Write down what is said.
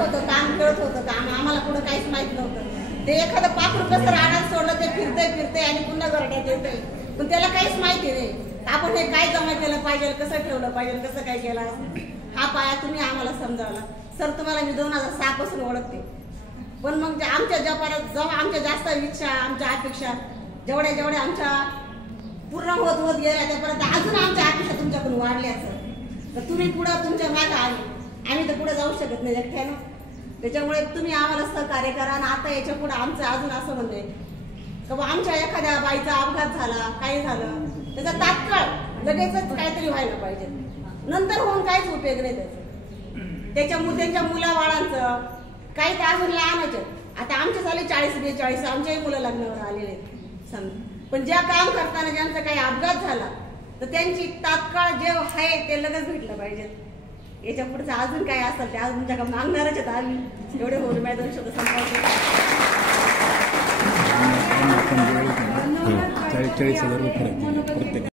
होतं काम, कळत होतं काम, आम्हाला पुढे काहीच माहित नव्हतं. ते एखादं पाखरू कसं रानात सोडलं ते फिरतंय आणि पुन्हा घरट्यात येतंय, पण त्याला काहीच माहिती नाही. आपण हे काय जमा केलं पाहिजे, कसं ठेवलं पाहिजे, कसं काय केलं, हा पाया तुम्ही आम्हाला समजावला. सर तुम्हाला मी 2006 पासून ओळखते, पण मग आमच्या जेव्हा आमच्या जास्त इच्छा, आमच्या अपेक्षा जेवढ्या आमच्या पूर्ण होत गेल्या, त्यापर्यंत अजून आमच्या अपेक्षा तुमच्याकडून वाढल्या. तर तुम्ही पुढं तुमच्या मागं आम्ही तर पुढे जाऊ शकत नाही एकट्यानं. त्याच्यामुळे तुम्ही आम्हाला सहकार्य करा. आणि आता याच्या पुढे आमचं अजून असं म्हणणं की आमच्या एखाद्या बाईचा अपघात झाला, काही झालं, त्याचा तात्काळ लगेचच काहीतरी व्हायला पाहिजे. नंतर होऊन काहीच उपयोग नाही त्यांच्या मुलाबाळांचं काही तर अजून लहानच आहे. आता आमचे झाले 40-42, आमच्याही मुलं लग्नावर आलेले आहेत समजा. पण ज्या काम करताना ज्यांचा काही अपघात झाला तर त्यांची तात्काळ जे आहे ते लगेच भेटलं पाहिजे. याच्या पुढचं अजून काय असेल ते आज तुमच्याकडे मागणारच आहेत आम्ही. एवढे बोलून माझ्या 2 शब्द संपवतो. 40,000 रुपये